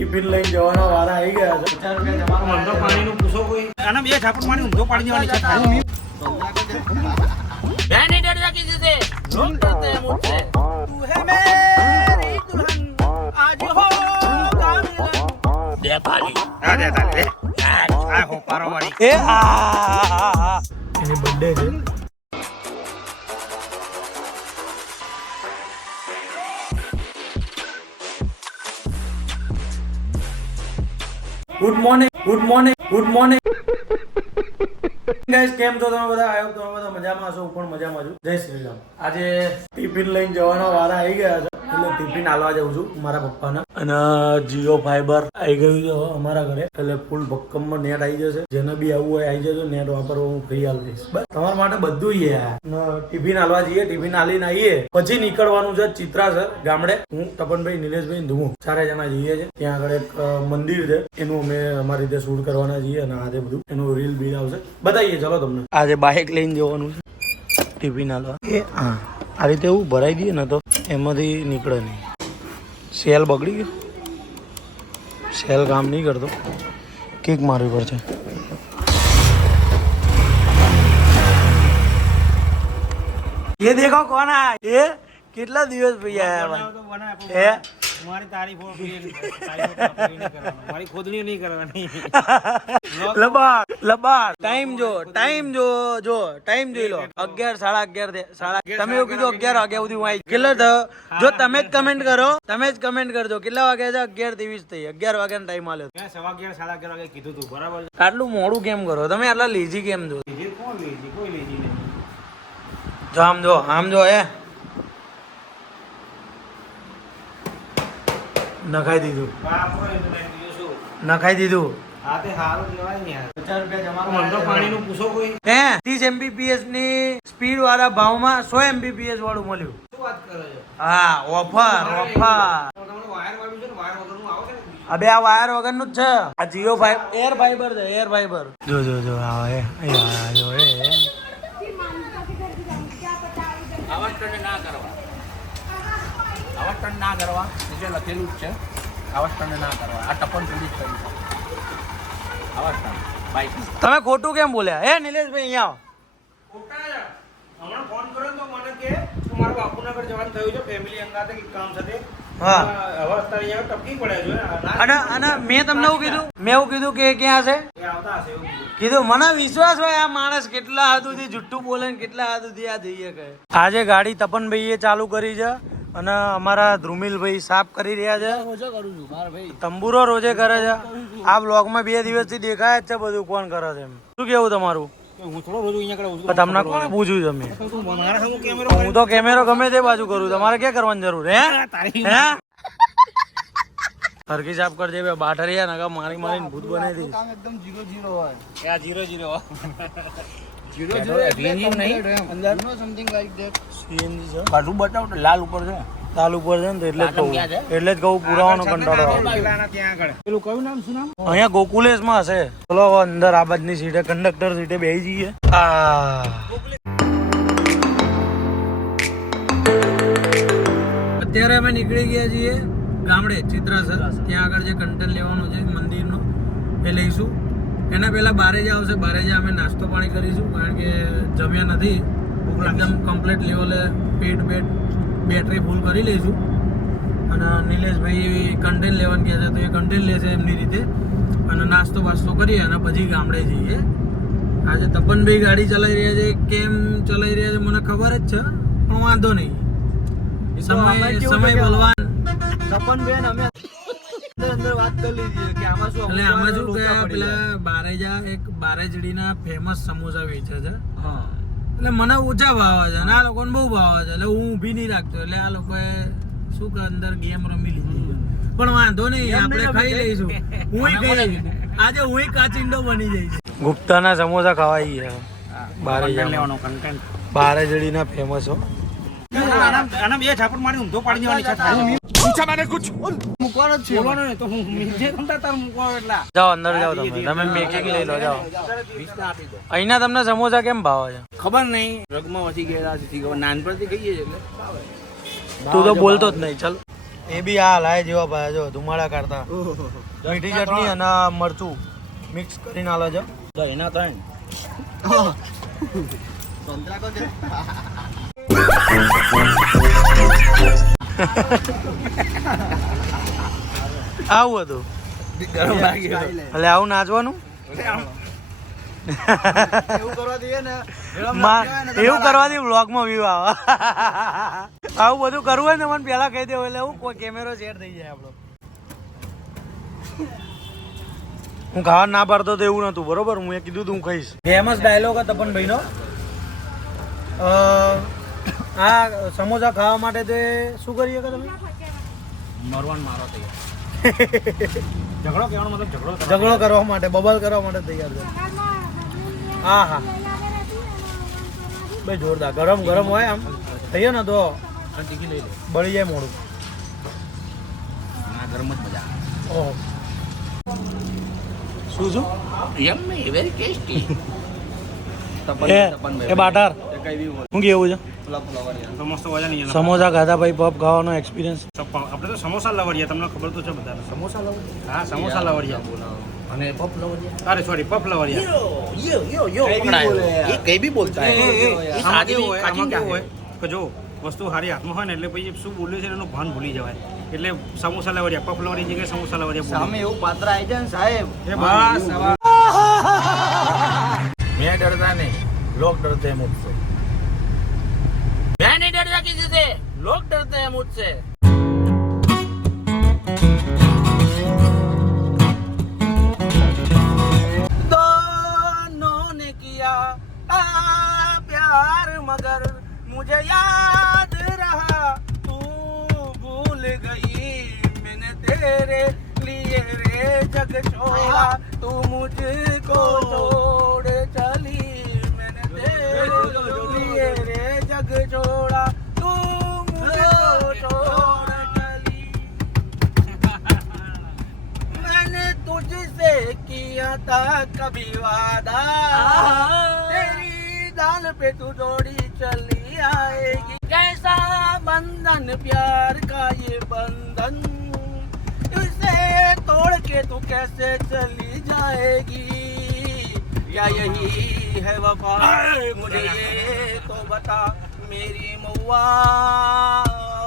Tiffin લઈને જવાના વારા આવી ગયા છે. 50 રૂપિયા જમા. ઊંધો પાણીનું પૂછો કોઈ. આના બે ઝાપટ પાણી ઊંધો પાડી દેવાની છે. मैं नहीं डरता किसी से, लोग डरते हैं मुझसे. तू है मेरी दुल्हन, आज होगा मिलन. दे पानी. दे ताली. आ हो पारो वाली. ए आ. એની બર્થડે છે. Good morning, good morning, good morning. Guys કેમ છો તમે બધા? આયો તમે બધા મજામાં છો? હું પણ મજામાં છું. જય શ્રી રામ. આજે ટિફિન લઈને જવાના વારા આવી ગયા છે, એટલે ટિફિન આલવા જાઉં છું મારા પપ્પાને. અને જીઓ ફાઈબર આવી ગયું છે અમારા ઘરે, એટલે ફૂલ ભક્કમમાં નેટ આવી જશે. જેને બી આવવું હોય આવી જજો, નેટ વાપરવા હું ફ્રી આલ દઈશ. બસ તમારા માટે બધું ટિફિન આલવા જઈએ, ટિફિન આલીને આવીએ પછી નીકળવાનું છે ચિત્રાસર ગામડે. હું તપનભાઈ, નિલેશભાઈ, ધુમુ 4 જણા જઈએ છે. ત્યાં આગળ એક મંદિર છે, એનું અમે અમારી રીતે શૂટ કરવાના છીએ. અને આજે બધું એનું રીલ બીલ આવશે, બતાવીએ. ચલો તમને. આજે બાઇક લઈને જવાનું છે ટિફિન આલવા. હા, આ રીતે એવું ભરાઈ દઈએ ને તો એમાંથી નીકળે નહીં. સેલ બગડી ગયો, સેલ કામ નહીં કરતો, કિક મારવી પડશે. ये देखो कौन है ये, કેટલા દિવસ પછી આયા હે. તમારી તારીફો મારી ખોદણી નહીં કરવાની. લબાડ લબાડ. ટાઈમ જો ટાઈમ જોઈ લો. 11 સાડા 11 તમે એવું કીધું 11 વાગ્યા સુધી હું આવી. કેટલા થયો? જો તમે જ કમેન્ટ કરજો કેટલા વાગ્યા છે. 11:23 થઈ. 11 વાગ્યાનો ટાઈમ આલ્યો. મેં 11:15 સાડા 11 વાગે કીધું તું, બરાબર. આટલું મોડું કેમ કરો તમે? આટલા લેઝી કેમ છો? કોણ લેઝી? કોઈ લેઝી નહીં. જો આમ જો હે નખાઈ દીધું. હા તે હારું કહેવાય ને યાર. 50 રૂપિયા જમા. ઊંધો પાણીનું પૂછો કોઈ. હે 30 Mbps ની સ્પીડ વાળા ભાવમાં 100 Mbps વાળું મળ્યું. શું વાત કરો છો? હા, ઓફર. તમને વાયર વાળું છે ને, વાયર વગરનું આવે છે ને. અબે આ વાયર વગરનું જ છે. આ જીઓ એર ફાઈબર છે, એર ફાઈબર. જો આવે અહીંયા જો એ. આવા સ્ટન્ટ ના કરવા નીચે લખેલું જ છે. આવા સ્ટન્ટ ના કરવા. આ ટપન પોલીસ કરી છે. આવા સ્ટન્ટ બાઈક. તમે ખોટું કેમ બોલ્યા? હે નિલેશભાઈ અહીંયા આવો. ખોટા છે. હમણાં ફોન કર્યો તો મને કે મારા બાપુના ઘર જવાનું થયું છે, ફેમિલી અંગાતે કે કામ સાથે. હા, હવે અત્યારે અહીંયા ટપકી પડ્યા છે. અને મેં તમને એવું કીધું કે ક્યાં છે? આવતા હશે એવું કીધું. મને વિશ્વાસ હોય આ માણસ કેટલા હાથ સુધી જુઠ્ઠું બોલે ને કેટલા હાથ સુધી આ જઈએ કહે. આજે ગાડી તપનભાઈએ ચાલુ કરી છે અને અમારા ધ્રુમિલભાઈ સાફ કરી રહ્યા છે. તંબુરો રોજે કરે છે. આ બ્લોગમાં 2 દિવસથી દેખાય જ છે બધું કોણ કરે છે એમ. શું કેવું તમારું? હું થોડો રોજ અહીંયા કરું. તમને કોણ પૂછ્યું તમે? હું તો કેમેરો ગમે તે બાજુ કરું, તમારે ક્યાં કરવાની જરૂર હે? સરખી સાફ કરજે બે બાઠરિયા નકા મારીને ભૂત બનાવી દઈશ. એકદમ 0-0 હોય. આ 0-0 બાજુ બતાવ તો લાલ ઉપર છે. લાલ ઉપર છે ને એટલે જ કહું પુરાવાનો કંટાળો. પેલું કયું નામ, શું નામ? અહીંયા ગોકુલેશ માં હશે. ચલો હવે અંદર આ બાજની સીટે કંડક્ટર સીટે બેસી જઈએ. અત્યારે અમે નીકળી ગયા છીએ ગામડે ચિત્રાસર. ત્યાં આગળ જે કન્ટેન્ટ લેવાનું છે મંદિરનું એ લઈશું. એના પહેલા બારેજા આવશે. બારેજા અમે નાસ્તો પાણી કરીશું, કારણ કે જમ્યા નથી. એકદમ કમ્પ્લીટ લેવલે પેટ બેટરી ફૂલ કરી લઈશું. અને નિલેશભાઈ કન્ટેન્ટ લેવાનું કહે છે તો એ કન્ટેન્ટ લેશે એમની રીતે. અને નાસ્તો બાસ્તો કરીએ અને પછી ગામડે જઈએ. આજે તપનભાઈ ગાડી ચલાવી રહ્યા છે. કેમ ચલાવી રહ્યા છે મને ખબર જ છે, પણ વાંધો નહીં. સમય બલવાન. તપનભાઈ અમે અંદર વાત કરી લીધી કે આમાં શું કે પેલા બારેજા એક બારેજડીના ફેમસ સમોસા વેચે છે. એટલે મને ઓછા ભાવે છે અને આ લોકોને બહુ ભાવે છે, એટલે હું ઊભી નહીં રાખતો. એટલે આ લોકોએ શું કે અંદર ગેમ રમી લીધી. પણ વાંધો નહીં, આપણે ખાઈ લઈશું. આજે હું કાચિંડો બની જઈશ. ગુપ્તાના સમોસા ખવાઈ ગયા. બારેજડીના ફેમસ હો. આના બે ઝાપટ મારી ઊંધો પાડી દેવાની છે. પૂછા મને કુછ મૂકવાનો છે. બોલવાનો ને તો હું જે તમને તાર મૂકવાનો. એટલા જાઓ અંદર જાઓ. તમે મેકિંગ લઈ લો. જાઓ. 20 આપી દો. અહીંના તમને સમોસા કેમ ભાવે છે ખબર નહીં. રગમાં વસી ગયેલા છે. નાનપણથી ખાઈએ એટલે તું તો બોલતો જ નહીં. ચાલ એ બી આ લાય જેવા ભાઈ જો ધુમાડા કાઢતા મીઠી ચટણી અને મરચું મિક્સ કરીને આલો છો તો એના ત્રણ આવું હતું ગરમ લાગ્યું એટલે આવું નાચવાનું એવું કરવાથી બ્લોગમાં વ્યૂ આવે આવું બધું કરવું હોય ને મને પેલા કહી દેવું એટલે હું કોઈ કેમેરો સેટ થઈ જાય આપણો હું ખાવા ના પાડતો તો એવું નતું બરોબર હું એ કીધું તું હું ખાઈશ ફેમસ ડાયલોગ હતો તપનભાઈનો આ સમોસા ખાવા માટે તે શું કરીએ કે તમે મરવાન મારો તૈયાર ઝઘડો કહેવાનો મતલબ ઝઘડો કરવા માટે બબલ કરવા માટે તૈયાર છે હા હા ભાઈ જોરદાર ગરમ ગરમ હોય આમ થઈએ ને તો બળી જાય મોડું ગરમ જ મજા ઓહો શું વેરી ટેસ્ટી એ બાટાર શું કેવું છે સમોસા ખાધા ભાઈ પપ ખાવાનો એક્સપિરિયન્સ આપણે તો સમોસા લવડિયા તમને ખબર તો છે બધા સમોસા લવડિયા હા સમોસા લવડિયા અને પપ લવડિયા અરે સોરી પપ લવડિયા એ કઈ બી બોલતા આમાં કેવું હોય કે જો વસ્તુ હારી હાથમાં હોય ને એટલે પછી શું બોલ્યું છે એનું ભાન ભૂલી જવાય એટલે સમોસા લવડિયા પપ લવડિયા જગ્યાએ સમોસા લવડિયા સામે એવું પાત્ર આવી જાય ને સાહેબ मैं डरता नहीं लोग डरते हैं मुझसे मैं नहीं डरता किसी से लोग डरते हैं मुझसे दोनों ने किया प्यार मगर मुझे याद रहा तू भूल गई मैंने तेरे लिए रे जग छोड़ा तू मुझको छोड़ चली मैंने तेरे लिए रे जग छोड़ा तू मुझको छोड़ चली मैंने तुझसे किया था कभी वादा तेरी दाल पे तू दौड़ी चली आएगी कैसा बंधन प्यार का ये बंधन इसे तोड़ के तू कैसे चली जाएगी या यही है वफा मुझे ये तो बता मेरी मौआ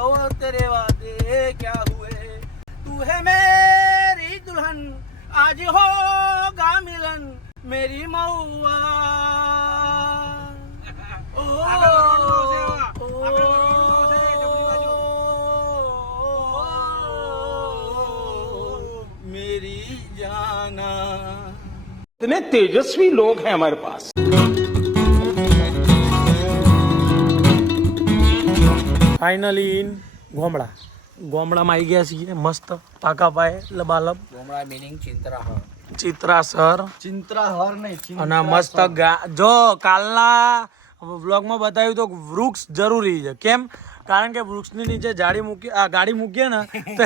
और तेरे वादे क्या हुए तू है मेरी दुल्हन आज होगा मिलन मेरी मौआ मेरी जाना इतने तेजस्वी लोग हैं हमारे पास फाइनली इन ગોમડામાં આવી ગયા છીએ મસ્ત પાકા પાયે લબાલબ ગોમડા મીનિંગ ચિત્રાસર નહીં અને મસ્ત જો કાલના વ્લોગમાં બતાવ્યું તો વૃક્ષ જરૂરી છે કેમ કારણ કે વૃક્ષની નીચે ગાડી મૂકીએ ને તો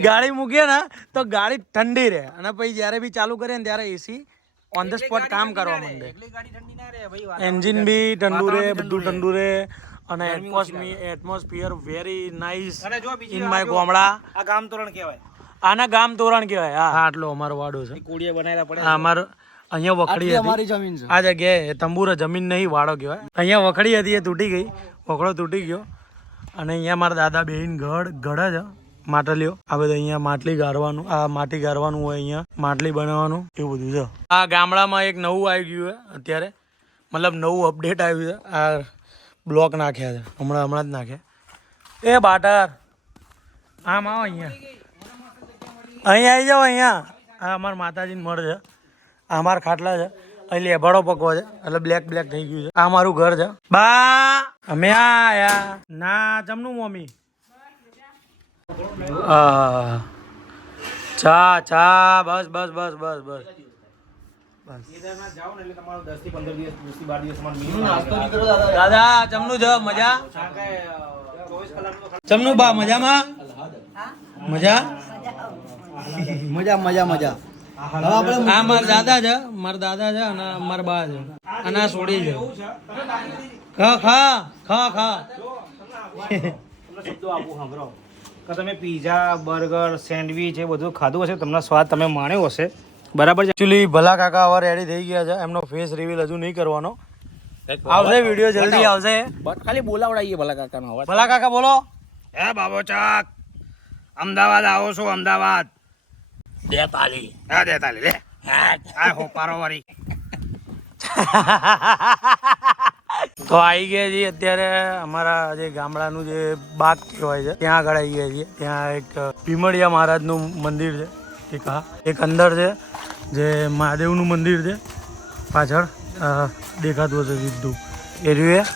ગાડી મૂકીએ ને તો ગાડી ઠંડી રહે અને પછી જ્યારે બી ચાલુ કરીએ ને ત્યારે એસી ઓન ધ સ્પોટ કામ કરવા માંડે એન્જિન બી ઠંડુ રહે બધું ઠંડુ રહે અને atmosphere very nice in my ગોમડા આ ગામ તોરણ કહેવાય આના ગામ તોરણ કહેવાય હા આટલો અમારો વાડો છે કોડિયા બનાવેલા પડે અમારો અહીંયા વખડી હતી અમારી જમીન છે આ જગ્યાએ તંબુરા જમીન નહીં વાડો કહેવાય અહીંયા વખડી હતી એ તૂટી ગઈ વખડો તૂટી ગયો અને અહીંયા મારા દાદા બેહીન ગઢ જ માટલીઓ આ બધું અહીંયા માટલી ગાળવાનું આ માટી ગાળવાનું હોય અહીંયા માટલી બનાવવાનું એવું બધું છે આ ગામડામાં એક નવું આવી ગયું છે અત્યારે મતલબ નવું અપડેટ આવ્યું છે આ બ્લોક નાખ્યા છે હમણાં જ નાખ્યા એ બાટાર આમ આવો અહીંયા આવી જાઓ અહીંયા આ અમારા માતાજીને મળ છે આ અમારા ખાટલા છે અહીં લેભાડો પકવો છે એટલે બ્લેક થઈ ગયું છે આ અમારું ઘર છે બા અમે આયા ના જમનું મમ્મી ચા બસ દાદા જમનું જ મજા જમનું બા મજામાં મજા આ મારા દાદા છે અને મારા બા છે અને આ સોડી છે ખા તમને શબ્દો આપું સાંભળો કે તમે પીઝા બર્ગર સેન્ડવીચ એ બધું ખાધું હશે, તમને સ્વાદ તમે માણ્યો હશે, બરાબર છે. એકચ્યુઅલી ભલા કાકા હવે રેડી થઈ ગયા છે, એમનો ફેસ રિવીલ હજુ નહીં કરવાનો, આવશે વિડીયો જલ્દી આવશે. ખાલી બોલાવડાવીએ ભલા કાકાનો અવાજ. ભલા કાકા બોલો. હે બાબો ચાક, અમદાવાદ આવો છો? અમદાવાદ 43. હા 43 લે. હા હો પારોવારી. તો આવી ગયા છીએ અત્યારે અમારા જે ગામડાનું જે બાગ કહેવાય છે ત્યાં આગળ આવી ગયા છીએ. ત્યાં એક ભીમડિયા મહારાજનું મંદિર છે, એક હા એક અંદર છે જે મહાદેવનું મંદિર છે, પાછળ દેખાતું હશે સીધું એ રહ્યું,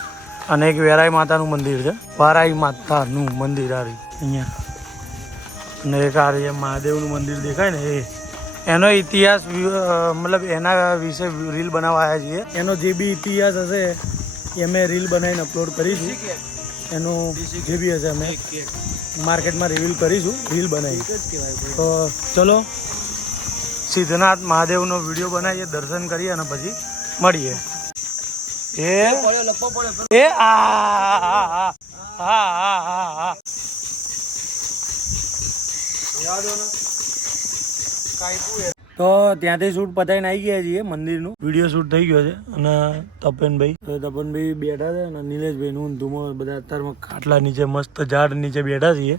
અને એક વેરાઈ માતાનું મંદિર છે, વારાઈ માતાનું મંદિર આ રહ્યું અહીંયા, અને એક આ જે મહાદેવનું મંદિર દેખાય ને એનો ઇતિહાસ મતલબ એના વિશે રીલ બનાવવા આવ્યા છીએ. એનો જે બી ઇતિહાસ હશે એ અમે રીલ બનાવીને અપલોડ કરીશું. એનું જે બી હશે અમે માર્કેટમાં રિવીલ કરીશું રીલ બનાવી. તો ચલો સિદ્ધનાથ મહાદેવનો વિડીયો બનાવીએ, દર્શન કરીએ અને પછી મળીએ. એ હા તો ત્યાંથી શૂટ પતાવીને આવી ગયા છીએ મંદિરનું. વિડીયો શૂટ થઈ ગયો છે અને તપનભાઈ બેઠા છે અને નિલેશભાઈ નું ધુમો બધા અત્યારમાં ખાટલા નીચે મસ્ત ઝાડ નીચે બેઠા છીએ.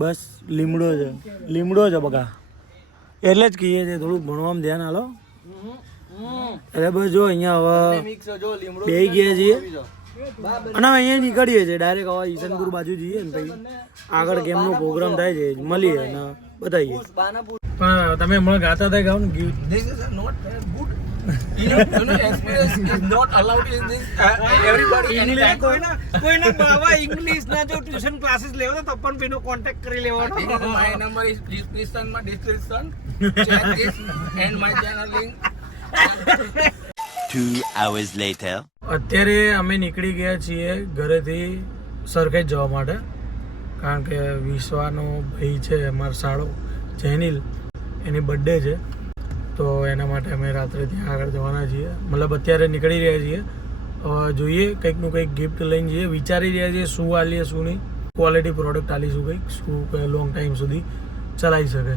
બસ લીમડો છે બકા, એટલે જ કહીએ છીએ થોડું ભણવામાં ધ્યાન આલો. એટલે બસ જો અહીંયા હવે બેસી ગયા છીએ અને અમે અહીંયા નીકળીએ છીએ ડાયરેક્ટ. હવે ઈશનપુર બાજુ જઈએ ને પછી આગળ કેમનો પ્રોગ્રામ થાય છે મળીએ અને બતાવીએ. પણ તમે હમણાં ગાતા હતા ગાઓ ને ગીત. This is not good. Experience is not allowed in this. Everybody કોઈના બાવા ઇંગ્લિશ ના જો ટ્યુશન ક્લાસીસ લેવો તો પણ પેનો કોન્ટેક્ટ કરી લેવાનો. My number is description, my description. Check this and my channel link. 2 hours later. અત્યારે અમે નીકળી ગયા છીએ ઘરેથી સરખેજ જવા માટે, કારણ કે વિશ્વાનો ભાઈ છે અમારો સાળો જેનિલ, એની બર્થડે છે, તો એના માટે અમે રાત્રે ત્યાં આગળ જવાના છીએ. મતલબ અત્યારે નીકળી રહ્યા છીએ. જોઈએ કંઈકનું કંઈક ગિફ્ટ લઈને જઈએ, વિચારી રહ્યા છીએ શું આલીએ શું નહીં, ક્વોલિટી પ્રોડક્ટ આલીશું કંઈક, શું લોંગ ટાઈમ સુધી ચલાવી શકે.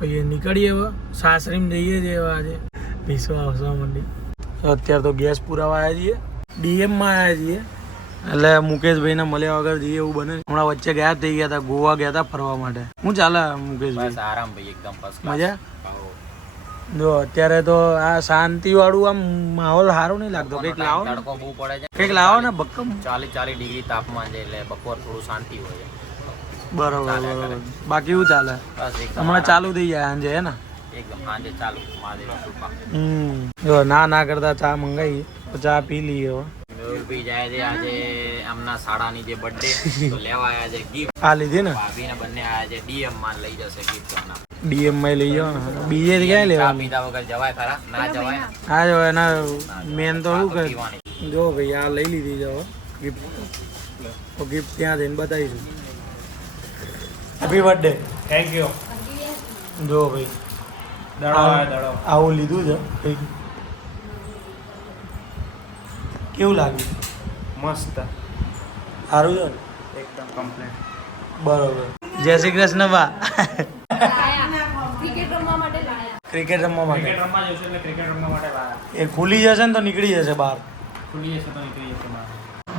પછી નીકળીએ હવે સાસરીમાં જઈએ છીએ. હવે આજે વિશ્વા હસવા માંડી. અત્યારે તો ગેસ પુરાવા આવ્યા છીએ, ડીએમમાં આવ્યા છીએ, એટલે મુકેશભાઈને મળ્યા વગર જઈએ એવું બને. હમણાં વચ્ચે ગયા થઈ ગયા હતા, ગોવા ગયા હતા ફરવા માટે. શું ચાલે મુકેશભાઈ? આરામ ભાઈ એકદમ ફર્સ્ટ મજા? જો અત્યારે તો આ શાંતિ વાળું આમ માહોલ સારો નહીં લાગતો. કંઈક લાવો, તડકો બહુ પડે છે, કંઈક લાવો ને બક્કમ. 40 ડિગ્રી તાપમાન છે એટલે બપોર થોડું શાંતિ હોય છે. બરોબર. બાકી શું ચાલે? બસ એકદમ હમણાં ચાલુ થઈ જાય સાંજે, હે ને? એકદમ સાંજે ચાલુ મહાદેવના કૃપા. જો ના કરતા ચા મંગાવી તો ચા પી લઈએ હવે. મેહુલભાઈ જાય છે આજે એમના શાળાની જે બર્થડે તો લેવા આવ્યા છે ગિફ્ટ. આ લીધી ને ભાભીને બંને આવ્યા છે ડીએમ માં લઈ જશે ગિફ્ટ. ડીએમ માં લઈ જાવ ને, બીજે ક્યાં ચા લેવાનું? પીધા વગર જવાય ખરા? ના જવાય ને. હા જો એના મેન તો શું કરે. પીવાની. જો ભાઈ આ લઈ લીધી છે હવે ગિફ્ટ, તો ગિફ્ટ ત્યાં જઈને બતાવીશું. Happy birthday. Thank you. જો ભાઈ દડો આવું લીધું છે કંઈક. કેવું લાગ્યું? મસ્ત સારું છે ને? એકદમ કમ્પ્લીટ. બરોબર. જય શ્રી કૃષ્ણ બા. ક્રિકેટ રમવા માટે લાયા. ક્રિકેટ રમવા માટે ક્રિકેટ રમવા જઈશું એટલે ક્રિકેટ રમવા માટે લાયા. એ ખુલી જશે ને તો નીકળી જશે બહાર. ખુલી જશે તો નીકળી જશે બહાર.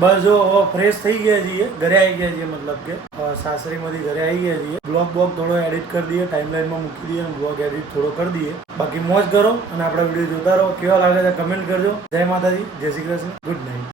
બસ જો ફ્રેશ થઈ ગયા છીએ, ઘરે આવી ગયા છીએ, મતલબ કે સાસરીમાંથી ઘરે આવી ગયા છીએ. બ્લોગ થોડો એડિટ કરી દઈએ, ટાઈમલાઈનમાં મૂકી દઈએ અને બ્લોગ એડિટ થોડો કરી દઈએ. બાકી મોજ કરો અને આપણા વિડીયો જોતા રહો. કેવા લાગે છે કમેન્ટ કરજો. જય માતાજી, જય શ્રી કૃષ્ણ, ગુડ નાઇટ.